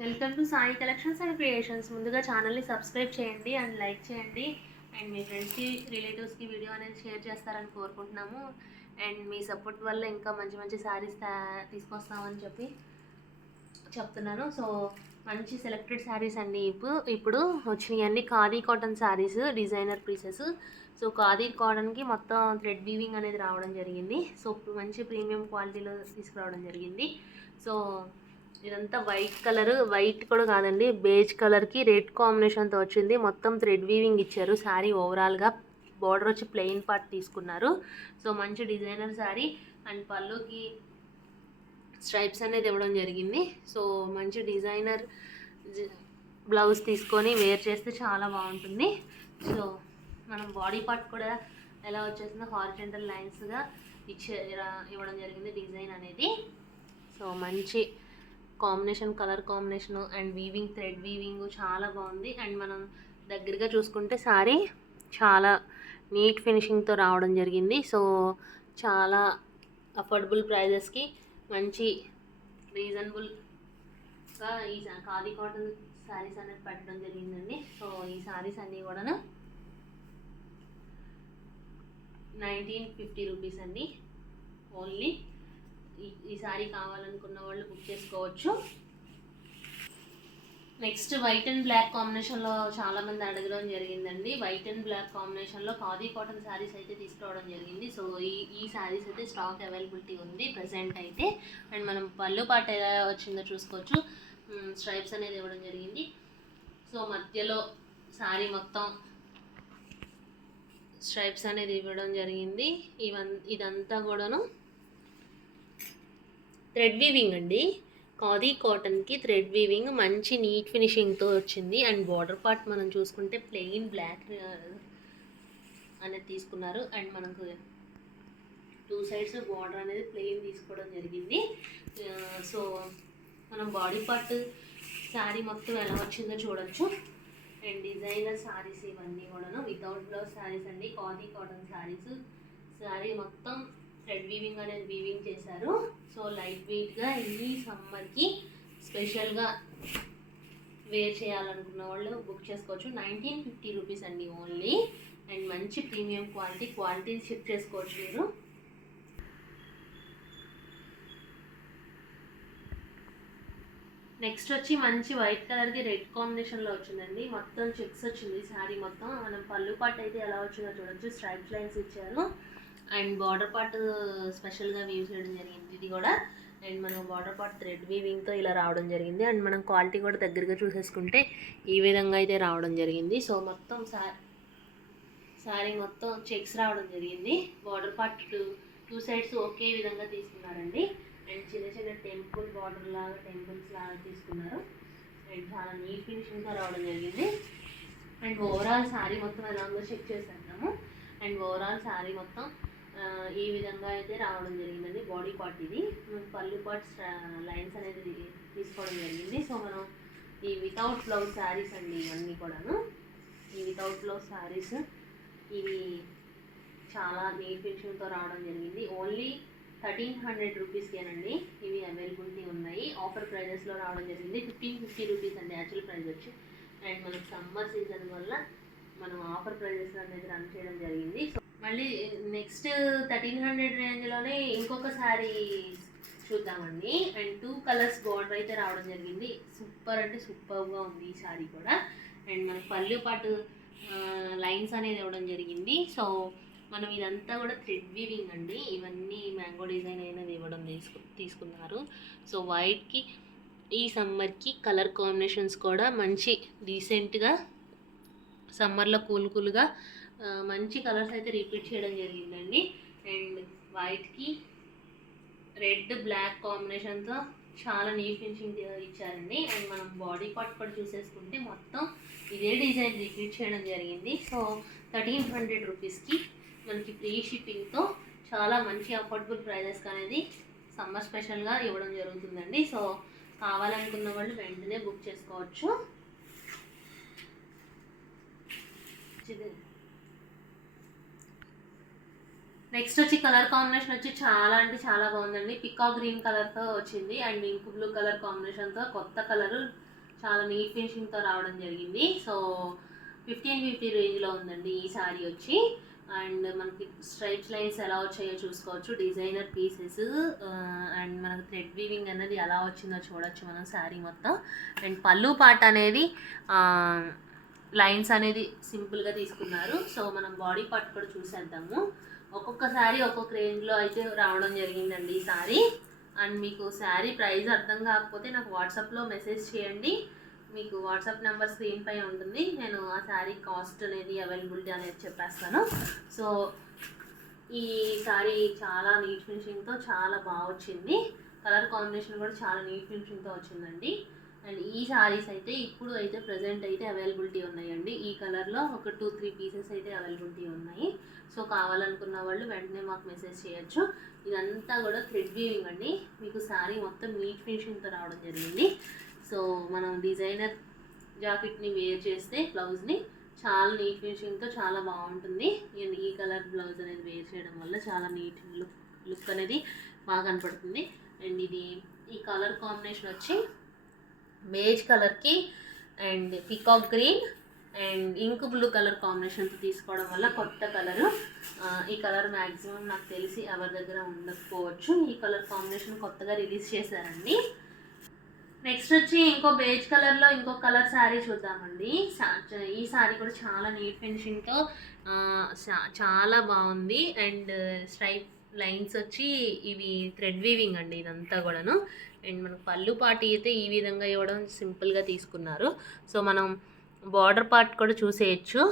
Welcome to Sai collections and creations. ముందుగా ఛానల్ని subscribe చేయండి అండ్ లైక్ చేయండి అండ్ మీ ఫ్రెండ్స్కి రిలేటివ్స్కి వీడియో అనేది షేర్ చేస్తారని కోరుకుంటున్నాము. అండ్ మీ సపోర్ట్ వల్ల ఇంకా మంచి మంచి శారీస్ తీసుకొస్తామని చెప్తున్నాను. సో మంచి సెలెక్టెడ్ శారీస్ అండి ఇప్పుడు వచ్చినాయి అన్ని khadi cotton saris, designer pieces. So khadi కాటన్కి మొత్తం థ్రెడ్ వీవింగ్ అనేది రావడం జరిగింది. సో మంచి ప్రీమియం క్వాలిటీలో తీసుకురావడం జరిగింది. సో ఇదంతా వైట్ కలర్, వైట్ కూడా కాదండి, బేజ్ కలర్కి రెడ్ కాంబినేషన్తో వచ్చింది. మొత్తం థ్రెడ్ వీవింగ్ ఇచ్చారు. శారీ ఓవరాల్గా బార్డర్ వచ్చి ప్లెయిన్ పార్ట్ తీసుకున్నారు. సో మంచి డిజైనర్ శారీ అండ్ పళ్ళుకి స్ట్రైప్స్ అనేది ఇవ్వడం జరిగింది. సో మంచి డిజైనర్ బ్లౌజ్ తీసుకొని వేర్ చేస్తే చాలా బాగుంటుంది. సో మనం బాడీ పార్ట్ కూడా ఎలా వచ్చేసిందో హారిజంటల్ లైన్స్గా ఇవ్వడం జరిగింది డిజైన్ అనేది. సో మంచి combination, colour combination and weaving, thread weaving చాలా బాగుంది. అండ్ మనం దగ్గరగా చూసుకుంటే శారీ చాలా నీట్ ఫినిషింగ్తో రావడం జరిగింది. సో చాలా అఫోర్డబుల్ ప్రైజెస్కి మంచి రీజనబుల్గా ఈ ఖాదీ కాటన్ శారీస్ అనేది పెట్టడం జరిగిందండి. సో ఈ శారీస్ అన్నీ కూడా 1950 రూపీస్ అండి ఓన్లీ. ఈ శారీ కావాలనుకున్న వాళ్ళు బుక్ చేసుకోవచ్చు. నెక్స్ట్ వైట్ అండ్ బ్లాక్ కాంబినేషన్లో చాలామంది అడగడం జరిగిందండి. వైట్ అండ్ బ్లాక్ కాంబినేషన్లో ఖాదీ కాటన్ శారీస్ అయితే తీసుకురావడం జరిగింది. సో ఈ శారీస్ అయితే స్టాక్ అవైలబిలిటీ ఉంది ప్రజెంట్ అయితే. అండ్ మనం పళ్ళు పాట ఎలా వచ్చిందో చూసుకోవచ్చు. స్ట్రైప్స్ అనేది ఇవ్వడం జరిగింది. సో మధ్యలో శారీ మొత్తం స్ట్రైప్స్ అనేది ఇవ్వడం జరిగింది. ఇదంతా కూడాను థ్రెడ్ వీవింగ్ అండి. ఖాదీ కాటన్కి థ్రెడ్ వీవింగ్ మంచి నీట్ ఫినిషింగ్తో వచ్చింది. అండ్ బార్డర్ పార్ట్ మనం చూసుకుంటే ప్లెయిన్ బ్లాక్ అనేది తీసుకున్నారు. అండ్ మనకు 2 సైడ్స్ బార్డర్ అనేది ప్లెయిన్ తీసుకోవడం జరిగింది. సో మనం బాడీ పార్ట్ శారీ మొత్తం ఎలా వచ్చిందో చూడొచ్చు. అండ్ డిజైనర్ శారీస్ ఇవన్నీ కూడాను వితౌట్ బ్లౌజ్ శారీస్ అండి. ఖాదీ కాటన్ శారీస్. శారీ మొత్తం థ్రెడ్ వీవింగ్ అనేది వీవింగ్ చేశారు. సో లైట్ వెయిట్గా ఈ సమ్మర్కి స్పెషల్గా వేర్ చేయాలనుకున్న వాళ్ళు బుక్ చేసుకోవచ్చు. 1950 రూపీస్ అండి ఓన్లీ. అండ్ మంచి ప్రీమియం క్వాలిటీ చెక్ చేసుకోవచ్చు మీరు. నెక్స్ట్ వచ్చి మంచి వైట్ కలర్కి రెడ్ కాంబినేషన్లో వచ్చిందండి. మొత్తం చెక్స్ వచ్చింది శారీ మొత్తం. మనం పళ్ళు పార్ట్ అయితే ఎలా వచ్చిందో చూడొచ్చు. స్ట్రైప్ లైన్స్ ఇచ్చారు. అండ్ బార్డర్ పార్ట్ స్పెషల్గా వీవ్ చేయడం జరిగింది ఇది కూడా. అండ్ మనం బార్డర్ పార్ట్ థ్రెడ్ వీవింగ్తో ఇలా రావడం జరిగింది. అండ్ మనం క్వాలిటీ కూడా దగ్గరగా చూసేసుకుంటే ఈ విధంగా అయితే రావడం జరిగింది. సో మొత్తం శారీ మొత్తం చెక్స్ రావడం జరిగింది. బార్డర్ పార్ట్ టూ సైడ్స్ ఒకే విధంగా తీసుకున్నారండి. అండ్ చిన్న చిన్న టెంపుల్స్ లాగా తీసుకున్నారు. అండ్ చాలా నీట్ ఫినిషింగ్తో రావడం జరిగింది. అండ్ ఓవరాల్ శారీ మొత్తం ఎలా ఉందో చెక్ చేసేద్దాము. అండ్ ఓవరాల్ శారీ మొత్తం ఈ విధంగా అయితే రావడం జరిగిందండి. బాడీ పార్ట్ ఇది. పళ్ళు పార్ట్ లైన్స్ అనేది తీసుకోవడం జరిగింది. సో మనం ఈ వితౌట్ బ్లౌజ్ శారీస్ అండి ఇవన్నీ కూడాను. ఈ వితౌట్ బ్లౌజ్ శారీస్ ఇవి చాలా నీట్ ఫినిషింగ్తో రావడం జరిగింది. ఓన్లీ 1300 రూపీస్కేనండి ఇవి అవైలబిలిటీ ఉన్నాయి. ఆఫర్ ప్రైజెస్లో రావడం జరిగింది. 1550 రూపీస్ అండి యాక్చువల్ ప్రైస్ వచ్చి. అండ్ మనకు సమ్మర్ సీజన్ వల్ల మనం ఆఫర్ ప్రైజెస్ అనేది రన్ చేయడం జరిగింది. సో మళ్ళీ నెక్స్ట్ 1300 రేంజ్లోనే ఇంకొక శారీ చూద్దామండి. అండ్ 2 కలర్స్ బార్డర్ అయితే రావడం జరిగింది. సూపర్ అంటే సూపర్గా ఉంది ఈ శారీ కూడా. అండ్ మనకు పళ్ళు పాటు లైన్స్ అనేది ఇవ్వడం జరిగింది. సో మనం ఇదంతా కూడా థ్రెడ్ వీవింగ్ అండి. ఇవన్నీ మ్యాంగో డిజైన్ అనేది ఇవ్వడం తీసుకున్నారు. సో వైట్కి ఈ సమ్మర్కి కలర్ కాంబినేషన్స్ కూడా మంచి డీసెంట్గా సమ్మర్లో కూల్గా మంచి కలర్స్ అయితే రిపీట్ చేయడం జరిగిందండి. అండ్ వైట్కి రెడ్ బ్లాక్ కాంబినేషన్తో చాలా నీట్ ఫినిషింగ్ ఇచ్చారండి. అండ్ మనం బాడీ పార్ట్ కూడా చూసేసుకుంటే మొత్తం ఇదే డిజైన్ రిపీట్ చేయడం జరిగింది. సో 1300 రూపీస్కి మనకి ఫ్రీ షిప్పింగ్తో చాలా మంచి అఫోర్డబుల్ ప్రైజెస్ అనేది సమ్మర్ స్పెషల్గా ఇవ్వడం జరుగుతుందండి. సో కావాలనుకున్న వాళ్ళు వెంటనే బుక్ చేసుకోవచ్చు. నెక్స్ట్ వచ్చి కలర్ కాంబినేషన్ వచ్చి చాలా అంటే చాలా బాగుందండి. పికాక్ గ్రీన్ కలర్తో వచ్చింది. అండ్ ఇంక్ బ్లూ కలర్ కాంబినేషన్తో కొత్త కలర్ చాలా నీట్ ఫినిషింగ్తో రావడం జరిగింది. సో 1550 రేంజ్లో ఉందండి ఈ శారీ వచ్చి. అండ్ మనకి స్ట్రైప్స్ లైన్స్ ఎలా వచ్చాయో చూసుకోవచ్చు, డిజైనర్ పీసెస్. అండ్ మనకు థ్రెడ్ వీవింగ్ అనేది ఎలా వచ్చిందో చూడొచ్చు మనం శారీ మొత్తం. అండ్ పళ్ళు పాట అనేది లైన్స్ అనేది సింపుల్గా తీసుకున్నారు. సో మనం బాడీ పార్ట్ కూడా చూసేద్దాము. ఒక్కొక్క శారీ ఒక్కొక్క రేంజ్లో అయితే రావడం జరిగిందండి ఈ శారీ. అండ్ మీకు శారీ ప్రైస్ అర్థం కాకపోతే నాకు వాట్సాప్లో మెసేజ్ చేయండి. మీకు వాట్సాప్ నెంబర్ స్క్రీన్ పై ఉంటుంది. నేను ఆ శారీ కాస్ట్ అనేది అవైలబిలిటీ అనేది చెప్పేస్తాను. సో ఈ శారీ చాలా నీట్ ఫినిషింగ్తో చాలా బాగా వచ్చింది. కలర్ కాంబినేషన్ కూడా చాలా నీట్ ఫినిషింగ్తో వచ్చిందండి. అండ్ ఈ శారీస్ అయితే ఇప్పుడు అయితే ప్రజెంట్ అయితే అవైలబిలిటీ ఉన్నాయండి. ఈ కలర్లో ఒక 2-3 పీసెస్ అయితే అవైలబిలిటీ ఉన్నాయి. సో కావాలనుకున్న వాళ్ళు వెంటనే మాకు మెసేజ్ చేయొచ్చు. ఇదంతా కూడా థ్రెడ్ వీవింగ్ అండి. మీకు శారీ మొత్తం నీట్ ఫినిషింగ్తో రావడం జరిగింది. సో మనం డిజైనర్ జాకెట్ని వేర్ చేస్తే బ్లౌజ్ని చాలా నీట్ ఫినిషింగ్తో చాలా బాగుంటుంది. అండ్ ఈ కలర్ బ్లౌజ్ అనేది వేర్ చేయడం వల్ల చాలా నీట్ లుక్ అనేది బాగా కనపడుతుంది. అండ్ ఇది ఈ కలర్ కాంబినేషన్ వచ్చి బేజ్ కలర్కి and peacock green and ink blue colour కాంబినేషన్తో తీసుకోవడం వల్ల కొత్త కలరు. ఈ కలర్ మ్యాక్సిమం నాకు తెలిసి ఎవరి దగ్గర ఉండకపోవచ్చు. ఈ కలర్ కాంబినేషన్ కొత్తగా రిలీజ్ చేశారండి. నెక్స్ట్ వచ్చి ఇంకో బేజ్ కలర్లో ఇంకో కలర్ శారీ చూద్దామండి. ఈ శారీ కూడా చాలా నీట్ ఫినిషింగ్తో చాలా బాగుంది. అండ్ స్ట్రైప్ లైన్స్ వచ్చి ఇవి థ్రెడ్ వీవింగ్ అండి ఇదంతా కూడాను. అండ్ మనకు పళ్ళు పార్ట్ అయితే ఈ విధంగా ఇవ్వడం సింపుల్గా తీసుకున్నారు. సో మనం బార్డర్ పార్ట్ కూడా చూసేయచ్చు.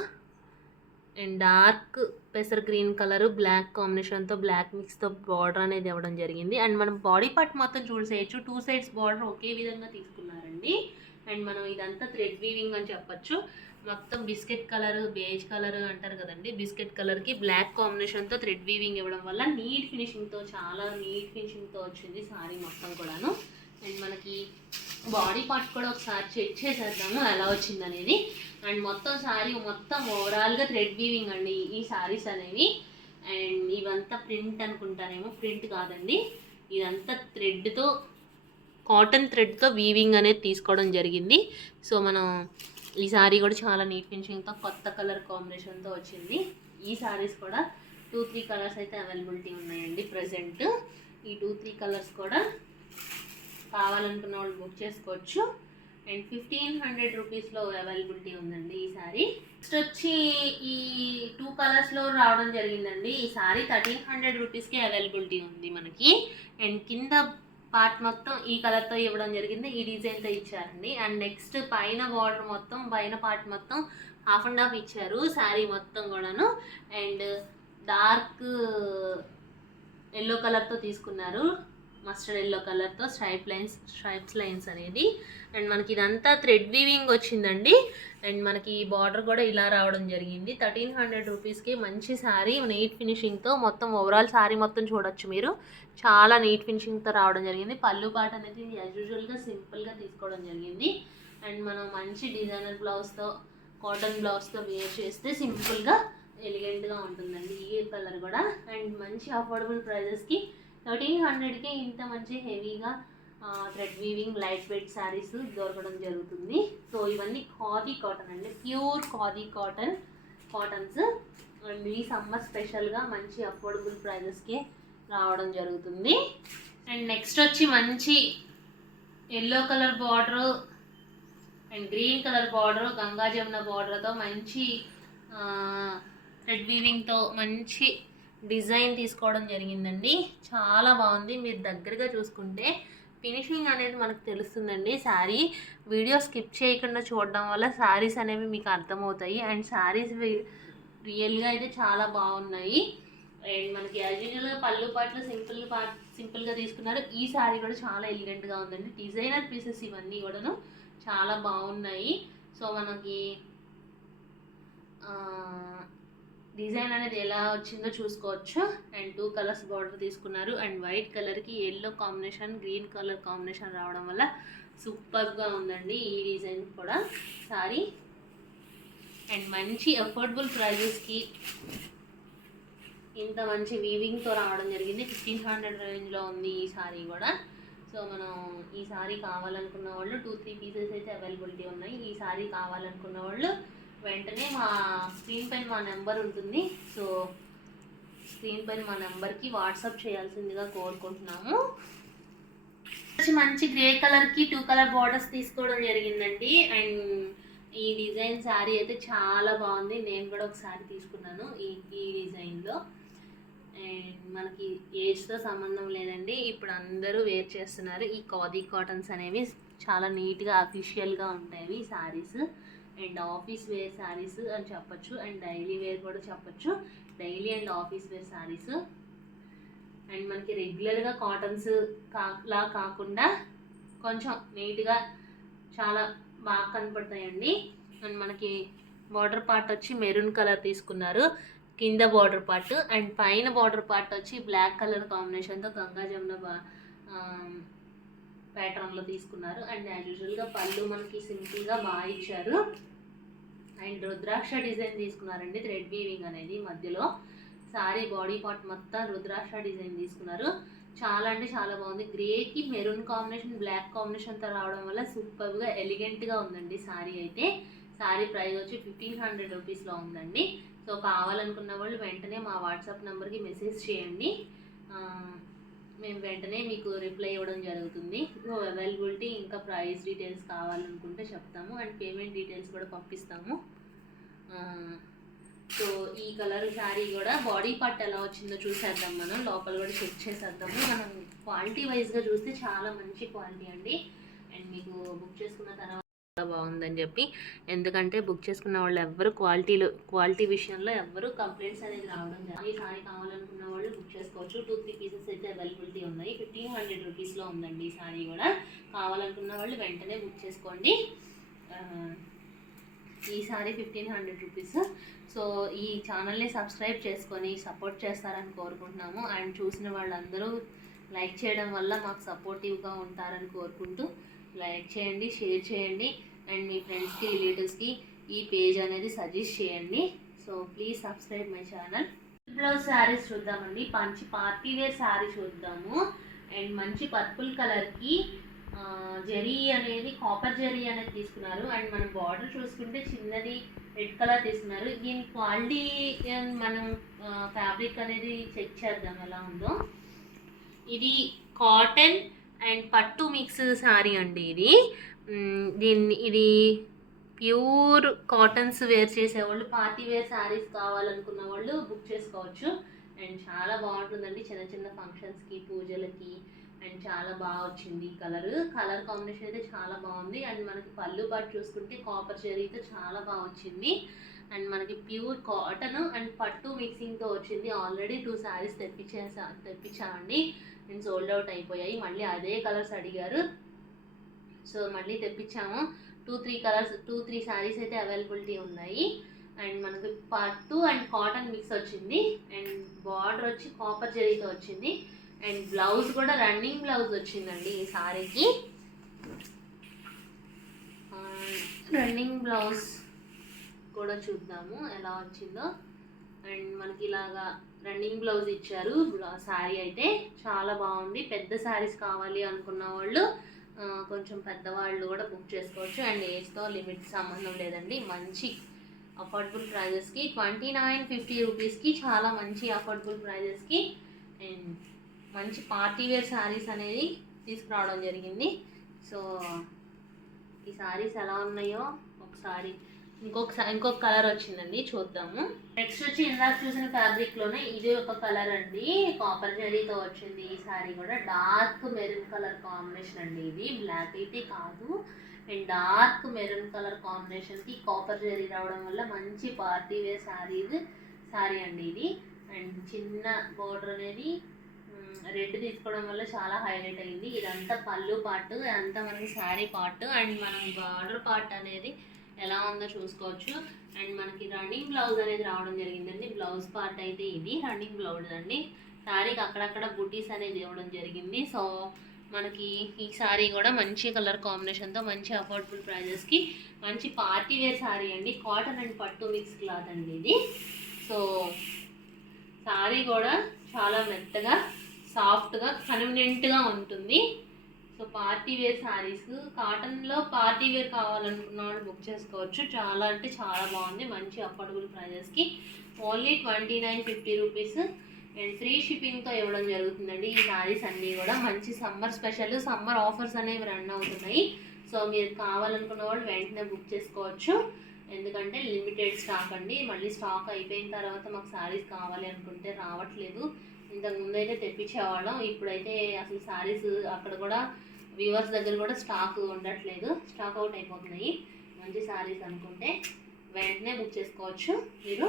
అండ్ డార్క్ పెసర్ గ్రీన్ కలరు బ్లాక్ కాంబినేషన్తో బ్లాక్ మిక్స్తో బార్డర్ అనేది ఇవ్వడం జరిగింది. అండ్ మనం బాడీ పార్ట్ మొత్తం చూసేయచ్చు. 2 సైడ్స్ బార్డర్ ఒకే విధంగా తీసుకున్నారండి. అండ్ మనం ఇదంతా థ్రెడ్ వీవింగ్ అని చెప్పచ్చు. మొత్తం బిస్కెట్ కలర్ బేజ్ కలర్ అంటారు కదండి, బిస్కెట్ కలర్కి బ్లాక్ కాంబినేషన్తో థ్రెడ్ వీవింగ్ ఇవ్వడం వల్ల నీట్ ఫినిషింగ్తో చాలా నీట్ ఫినిషింగ్తో వచ్చింది శారీ మొత్తం కూడాను. అండ్ మనకి బాడీ పార్ట్ కూడా ఒకసారి చెక్ చేసేద్దాము ఎలా వచ్చిందనేది. అండ్ మొత్తం శారీ మొత్తం ఓవరాల్గా థ్రెడ్ వీవింగ్ అండి ఈ శారీస్ అనేవి. అండ్ ఇవంతా ప్రింట్ అనుకుంటారేమో, ప్రింట్ కాదండి, ఇదంతా థ్రెడ్తో కాటన్ థ్రెడ్తో వీవింగ్ అనేది తీసుకోవడం జరిగింది. సో మనం ఈ శారీ కూడా చాలా నీట్ ఫినిషింగ్తో కొత్త కలర్ కాంబినేషన్తో వచ్చింది. ఈ శారీస్ కూడా 2-3 కలర్స్ అయితే అవైలబిలిటీ ఉన్నాయండి ప్రజెంట్. ఈ 2-3 కలర్స్ కూడా కావాలనుకున్న వాళ్ళు బుక్ చేసుకోవచ్చు. అండ్ 1500 రూపీస్లో అవైలబిలిటీ ఉందండి ఈ శారీ. నెక్స్ట్ వచ్చి ఈ 2 కలర్స్లో రావడం జరిగిందండి. ఈ శారీ 1300 రూపీస్కి అవైలబిలిటీ ఉంది మనకి. అండ్ కింద పార్ట్ మొత్తం ఈ కలర్తో ఇవ్వడం జరిగింది, ఈ డిజైన్తో ఇచ్చారండి. అండ్ నెక్స్ట్ పైన బార్డర్ మొత్తం పైన పార్ట్ మొత్తం 1/2 ఇచ్చారు శారీ మొత్తం కూడాను. అండ్ డార్క్ ఎల్లో కలర్తో తీసుకున్నారు, మస్టర్డ్ ఎల్లో కలర్తో స్ట్రైప్స్ లైన్స్ అనేది. అండ్ మనకి ఇదంతా థ్రెడ్ వీవింగ్ వచ్చిందండి. అండ్ మనకి ఈ బార్డర్ కూడా ఇలా రావడం జరిగింది. 1300 రూపీస్కి మంచి శారీ నీట్ ఫినిషింగ్తో మొత్తం ఓవరాల్ శారీ మొత్తం చూడొచ్చు మీరు, చాలా నీట్ ఫినిషింగ్తో రావడం జరిగింది. పళ్ళు పాట అనేది యాజ్ యూజువల్గా సింపుల్గా తీసుకోవడం జరిగింది. అండ్ మనం మంచి డిజైనర్ బ్లౌజ్తో కాటన్ బ్లౌజ్తో వేర్ చేస్తే సింపుల్గా ఎలిగెంట్గా ఉంటుందండి ఈ కలర్ కూడా. అండ్ మంచి అఫోర్డబుల్ ప్రైజెస్కి 1300కి ఇంత మంచి హెవీగా thread weaving light weight saris దొరకడం జరుగుతుంది. సో ఇవన్నీ ఖాదీ కాటన్ అండి, ప్యూర్ ఖాదీ కాటన్స్. అండ్ ఈ సమ్మర్ స్పెషల్గా మంచి అఫోర్డబుల్ ప్రైజెస్కి రావడం జరుగుతుంది. అండ్ నెక్స్ట్ వచ్చి మంచి yellow colour border and green colour border Ganga Jamuna బార్డర్తో మంచి థ్రెడ్ వీవింగ్తో మంచి డిజైన్ తీసుకోవడం జరిగిందండి. చాలా బాగుంది. మీరు దగ్గరగా చూసుకుంటే ఫినిషింగ్ అనేది మనకు తెలుస్తుందండి. శారీ వీడియో స్కిప్ చేయకుండా చూడడం వల్ల శారీస్ అనేవి మీకు అర్థమవుతాయి. అండ్ శారీస్ రియల్గా అయితే చాలా బాగున్నాయి. అండ్ మనకి యాజ్ యూజువల్గా పళ్ళు పాటలు సింపుల్గా తీసుకున్నారు. ఈ శారీ కూడా చాలా ఎలిగెంట్గా ఉందండి. డిజైనర్ పీసెస్ ఇవన్నీ కూడాను చాలా బాగున్నాయి. సో మనకి డిజైన్ అనేది ఎలా వచ్చిందో చూసుకోవచ్చు. అండ్ 2 కలర్స్ బార్డర్ తీసుకున్నారు. అండ్ వైట్ కలర్కి yellow combination green colour combination రావడం వల్ల సూపర్గా ఉందండి ఈ డిజైన్ కూడా సారీ. అండ్ మంచి అఫోర్డబుల్ ప్రైజెస్కి ఇంత మంచి వీవింగ్తో రావడం జరిగింది. 1500 రేంజ్లో ఉంది ఈ సారీ కూడా. సో సో మనం ఈ సారీ కావాలనుకున్న వాళ్ళు 2-3 పీసెస్ అయితే అవైలబిలిటీ ఉన్నాయి. ఈ సారీ కావాలనుకున్న వాళ్ళు వెంటనే మా స్క్రీన్ పైన మా నెంబర్ ఉంటుంది. సో స్క్రీన్ పైన మా నెంబర్కి వాట్సాప్ చేయాల్సిందిగా కోరుకుంటున్నాము. మంచి గ్రే కలర్కి 2 కలర్ బార్డర్స్ తీసుకోవడం జరిగిందండి. అండ్ ఈ డిజైన్ శారీ అయితే చాలా బాగుంది. నేను కూడా ఒక శారీ తీసుకున్నాను ఈ డిజైన్లో. అండ్ మనకి ఏజ్తో సంబంధం లేదండి, ఇప్పుడు అందరూ వేర్ చేస్తున్నారు. ఈ ఖాదీ కాటన్స్ అనేవి చాలా నీట్గా అఫీషియల్గా ఉంటాయి ఈ saris. And office wear saris అని చెప్పచ్చు, అండ్ డైలీ వేర్ కూడా చెప్పచ్చు. Daily and office wear saris. And మనకి రెగ్యులర్గా కాటన్స్ లా కాకుండా కొంచెం నీట్గా చాలా బాగా కనపడతాయండి. అండ్ మనకి బార్డర్ పార్ట్ వచ్చి మెరూన్ కలర్ తీసుకున్నారు కింద బార్డర్ పార్ట్, అండ్ పైన బార్డర్ పార్ట్ వచ్చి బ్లాక్ కలర్ కాంబినేషన్తో గంగా జమున ప్యాటర్న్లో తీసుకున్నారు. అండ్ యాజ్ యూజువల్గా పళ్ళు మనకి సింపుల్గా బాగా ఇచ్చారు. అండ్ రుద్రాక్ష డిజైన్ తీసుకున్నారండి, థ్రెడ్ వీవింగ్ అనేది మధ్యలో. సారీ బాడీ పార్ట్ మొత్తం రుద్రాక్ష డిజైన్ తీసుకున్నారు. చాలా అంటే చాలా బాగుంది. గ్రేకి మెరూన్ కాంబినేషన్, బ్లాక్ కాంబినేషన్తో రావడం వల్ల సూపర్గా ఎలిగెంట్గా ఉందండి సారీ అయితే. సారీ ప్రైస్ వచ్చి 1500 రూపీస్లో ఉందండి. సో కావాలనుకున్న వాళ్ళు వెంటనే మా వాట్సాప్ నెంబర్కి మెసేజ్ చేయండి, మేము వెంటనే మీకు రిప్లై ఇవ్వడం జరుగుతుంది. సో అవైలబిలిటీ ఇంకా ప్రైస్ డీటెయిల్స్ కావాలనుకుంటే చెప్తాము, అండ్ పేమెంట్ డీటెయిల్స్ కూడా పంపిస్తాము. సో ఈ కలర్ శారీ కూడా బాడీ పార్ట్ ఎలా వచ్చిందో చూసేద్దాం, మనం లోపల కూడా చెక్ చేసేద్దాము. మనం క్వాలిటీ వైజ్గా చూస్తే చాలా మంచి క్వాలిటీ అండి. అండ్ మీకు బుక్ చేసుకున్న తర్వాత బాగుందని చెప్పి, ఎందుకంటే బుక్ చేసుకున్న వాళ్ళు ఎవ్వరు క్వాలిటీ విషయంలో ఎవ్వరు కంప్లైంట్స్ అనేది రావడం జరిగింది. ఈ సారీ కావాలనుకున్న వాళ్ళు బుక్ చేసుకోవచ్చు. 2-3 పీసెస్ అయితే అవైలబిలిటీ ఉన్నాయి. 1500 రూపీస్లో ఉందండి ఈ సారీ కూడా. కావాలనుకున్న వాళ్ళు వెంటనే బుక్ చేసుకోండి. ఈ సారీ 1500 రూపీస్. సో ఈ ఛానల్ని సబ్స్క్రైబ్ చేసుకొని సపోర్ట్ చేస్తారని కోరుకుంటున్నాము. అండ్ చూసిన వాళ్ళందరూ లైక్ చేయడం వల్ల మాకు సపోర్టివ్గా ఉంటారని కోరుకుంటూ లైక్ చేయండి, షేర్ చేయండి, అండ్ మీ ఫ్రెండ్స్కి రిలేటివ్స్కి ఈ పేజ్ అనేది సజెస్ట్ చేయండి. So please subscribe my channel. Blouse saris చూద్దామండి. మంచి పార్టీ వేర్ శారీ చూద్దాము. అండ్ మంచి పర్పుల్ కలర్కి జరీ అనేది కాపర్ జరీ అనేది తీసుకున్నారు. అండ్ మనం బార్డర్ చూసుకుంటే చిన్నది రెడ్ కలర్ తీసుకున్నారు. దీని క్వాలిటీ మనం ఫ్యాబ్రిక్ అనేది చెక్ చేద్దాం ఎలా ఉందో. ఇది కాటన్ అండ్ పట్టు మిక్స్ శారీ అండి ఇది. ఇది ప్యూర్ కాటన్స్ వేర్ చేసేవాళ్ళు, పార్టీ వేర్ శారీస్ కావాలనుకున్న వాళ్ళు బుక్ చేసుకోవచ్చు. అండ్ చాలా బాగుంటుందండి చిన్న చిన్న ఫంక్షన్స్కి, పూజలకి. అండ్ చాలా బాగా వచ్చింది కలర్ కాంబినేషన్ అయితే చాలా బాగుంది. అండ్ మనకి పళ్ళు పాటు చూసుకుంటే కాపర్ జరీతో చాలా బాగా వచ్చింది. అండ్ మనకి ప్యూర్ కాటన్ అండ్ పట్టు మిక్సింగ్తో వచ్చింది. ఆల్రెడీ 2 శారీస్ తెప్పించామండి. నేను సోల్డ్ అవుట్ అయిపోయాయి. మళ్ళీ అదే కలర్స్ అడిగారు, సో మళ్ళీ తెప్పించాము. 2-3 శారీస్ అయితే అవైలబిలిటీ ఉన్నాయి. అండ్ మనకి పట్టు అండ్ కాటన్ మిక్స్ వచ్చింది. అండ్ బార్డర్ వచ్చి కాపర్ జరీతో వచ్చింది. అండ్ బ్లౌజ్ కూడా రన్నింగ్ బ్లౌజ్ వచ్చిందండి ఈ సారీకి. రన్నింగ్ బ్లౌజ్ కూడా చూద్దాము ఎలా వచ్చిందో. అండ్ మనకి ఇలాగా రన్నింగ్ బ్లౌజ్ ఇచ్చారు. శారీ అయితే చాలా బాగుంది. పెద్ద శారీస్ కావాలి అనుకున్న వాళ్ళు కొంచెం పెద్దవాళ్ళు కూడా బుక్ చేసుకోవచ్చు. అండ్ ఏజ్తో లిమిట్ సంబంధం లేదండి. మంచి అఫోర్డబుల్ ప్రైజెస్కి 2950 రూపీస్కి చాలా మంచి అఫోర్డబుల్ ప్రైజెస్కి అండ్ మంచి పార్టీ వేర్ శారీస్ అనేది తీసుకురావడం జరిగింది. సో ఈ శారీస్ ఎలా ఉన్నాయో ఒకసారి ఇంకొక కలర్ వచ్చిందండి, చూద్దాము. నెక్స్ట్ వచ్చి ఇందాక చూసిన ఫ్యాబ్రిక్లోనే ఇది ఒక కలర్ అండి, కాపర్ జరీతో వచ్చింది. ఈ శారీ కూడా డార్క్ మెరూన్ కలర్ కాంబినేషన్ అండి. ఇది బ్లాక్ అయితే కాదు. అండ్ డార్క్ మెరూన్ కలర్ కాంబినేషన్కి కాపర్ జరీ రావడం వల్ల మంచి పార్టీ వేర్ శారీ అండి ఇది. అండ్ చిన్న బోర్డర్ అనేది రెడ్ తీసుకోవడం వల్ల చాలా హైలైట్ అయింది. ఇదంతా పళ్ళు పార్ట్, ఇదంతా మనకి శారీ పార్ట్. అండ్ మనం బార్డర్ పార్ట్ అనేది ఎలా ఉందో చూసుకోవచ్చు. అండ్ మనకి రన్నింగ్ బ్లౌజ్ అనేది రావడం జరిగిందండి. బ్లౌజ్ పార్ట్ అయితే ఇది రన్నింగ్ బ్లౌజ్ అండి. శారీకి అక్కడక్కడ బుటీస్ అనేది ఇవ్వడం జరిగింది. సో మనకి ఈ శారీ కూడా మంచి కలర్ కాంబినేషన్తో మంచి అఫోర్డబుల్ ప్రైజెస్కి మంచి పార్టీ వేర్ శారీ అండి. కాటన్ అండ్ పట్టు మిక్స్ క్లాత్ అండి ఇది. సో శారీ కూడా చాలా మెత్తగా సాఫ్ట్గా కన్వీనియంట్గా ఉంటుంది. సో పార్టీ వేర్ శారీస్, కాటన్లో పార్టీ వేర్ కావాలనుకున్న వాళ్ళు బుక్ చేసుకోవచ్చు. చాలా అంటే చాలా బాగుంది, మంచి అఫోర్డబుల్ ప్రైజెస్కి. ఓన్లీ 2950 రూపీస్ అండ్ ఫ్రీ షిప్పింగ్తో ఇవ్వడం జరుగుతుందండి. ఈ శారీస్ అన్నీ కూడా మంచి సమ్మర్ స్పెషల్, సమ్మర్ ఆఫర్స్ అనేవి రన్ అవుతున్నాయి. సో మీరు కావాలనుకున్న వాళ్ళు వెంటనే బుక్ చేసుకోవచ్చు. ఎందుకంటే లిమిటెడ్ స్టాక్ అండి. మళ్ళీ స్టాక్ అయిపోయిన తర్వాత మాకు శారీస్ కావాలి అనుకుంటే రావట్లేదు. ఇంతకుముందు అయితే తెప్పించేవాళ్ళం, ఇప్పుడైతే అసలు శారీస్ అక్కడ కూడా వ్యూవర్స్ దగ్గర కూడా స్టాక్ ఉండట్లేదు, స్టాక్ అవుట్ అయిపోతున్నాయి. మంచి శారీస్ అనుకుంటే వెంటనే బుక్ చేసుకోవచ్చు మీరు.